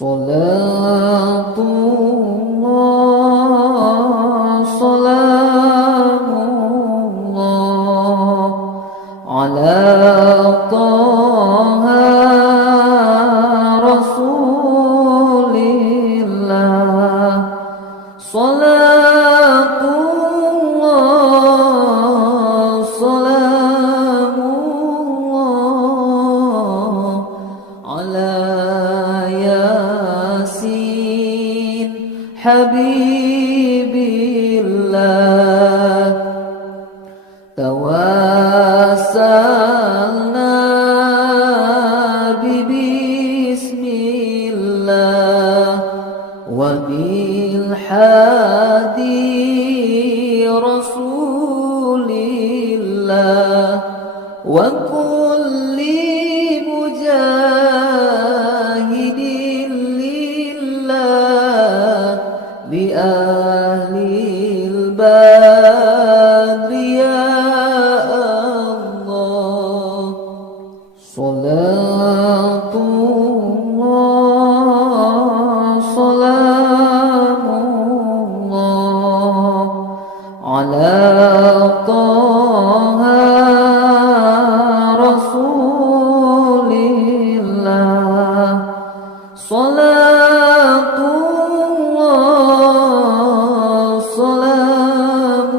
Salatullah, salamullah ala Taha Rasulillah. Salatullah, salamullah ala Yasin Habibillah. Tawassalna bismillah wa bil hadi Rasulillah wa kulli mujahidin lillah bi ahlil badri ya Allah. Salatullah, salamullah ala Taha Rasulillah. Salatullah, salamullah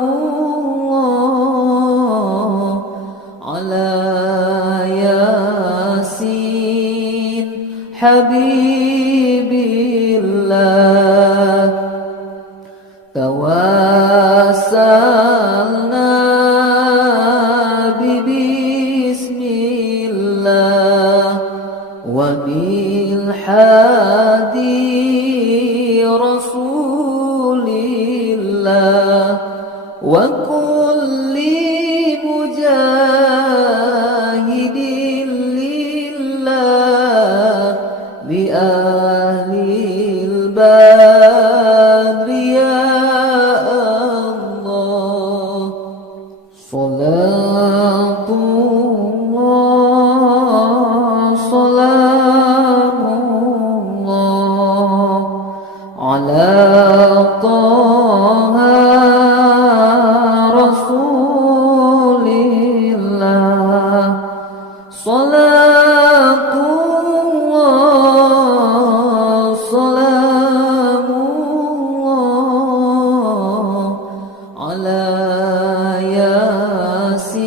ala Yasin Habibillah. Tawassalna bismillah wa bil hadi Rasulillah wa kulli mujahidin lillah bi ahlil badri ya Allah. Salatullah, salamullah ala Taha Rasulillah. Salatullah, salamullah ala Yasin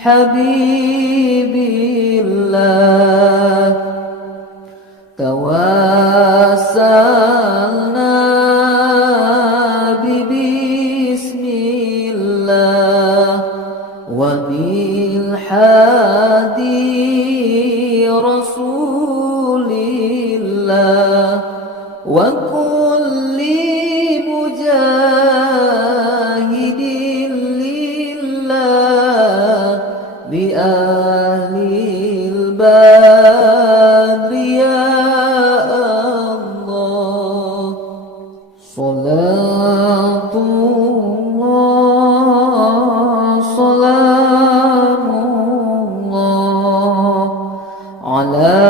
Habibillah. Tawassalna bismillah wa bil hadi Rasulillah wa kulli mujahidin lillah bi ahlil badri ya Allah. Salatullah, salamullah ala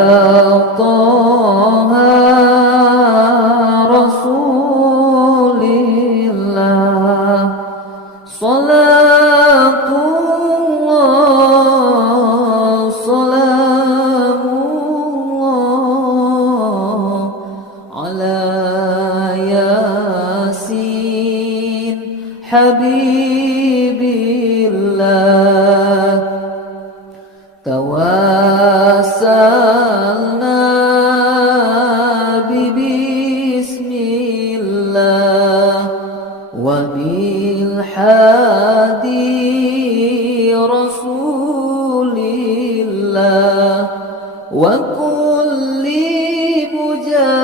Taha Rasulillah. Salatullah, salamullah ala Yasin Habibillah. Tawassalna bismillah wa bil hadi Rasulillah wa kulli mujahidin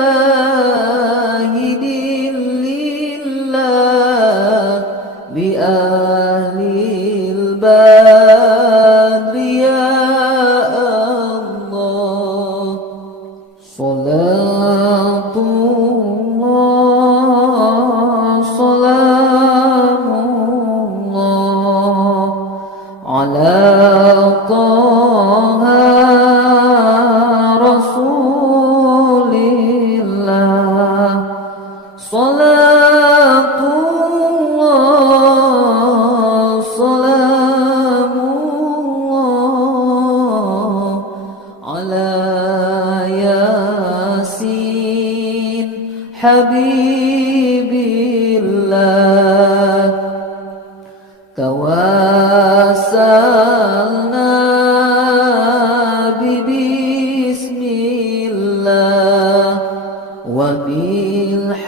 lillah bi ahlil badri ya Allah. Salatullah, salamullah ala Taha Rasulillah. ياسين حبيب الله توسلنا ببسم الله وبالحق